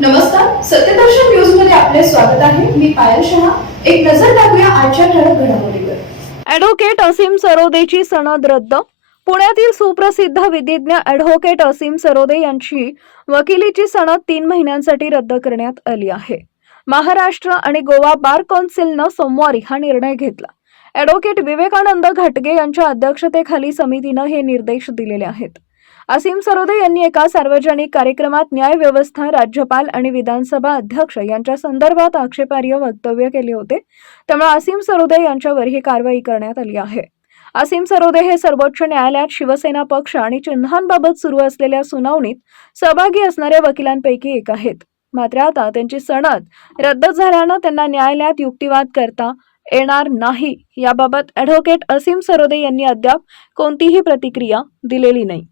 नमस्कार सत्यदर्शन न्यूजमध्ये आपले स्वागत आहे. मी पायल शहा. एक नजर टाकूया आजच्या ठळक घडामोडीवर. ऍडव्होकेट असीम सरोदेची सनद रद्द. पुण्यातील सुप्रसिद्ध विधिज्ञ ऍडव्होकेट असीम सरोदे यांची वकिलीची सनद तीन महिन्यांसाठी रद्द करण्यात आली आहे. महाराष्ट्र आणि गोवा बार कौन्सिलनं सोमवारी हा निर्णय घेतला. ऍडव्होकेट विवेकानंद घाटगे यांच्या अध्यक्षतेखाली समितीनं हे निर्देश दिलेले आहेत. असीम सरोदे यांनी एका सार्वजनिक कार्यक्रमात न्याय व्यवस्था राज्यपाल आणि विधानसभा अध्यक्ष यांच्या संदर्भात आक्षेपार्ह वक्तव्य केले होते. त्यामुळे असीम सरोदे यांच्यावर ही कारवाई करण्यात आली आहे. असीम सरोदे हे सर्वोच्च न्यायालयात शिवसेना पक्ष आणि चिन्हांबाबत सुरू असलेल्या सुनावणीत सहभागी असणाऱ्या वकिलांपैकी एक आहेत. मात्र आता त्यांची सनद रद्द झाल्यानं त्यांना न्यायालयात युक्तिवाद करता येणार नाही. याबाबत ॲडव्होकेट असीम सरोदे यांनी अद्याप कोणतीही प्रतिक्रिया दिलेली नाही.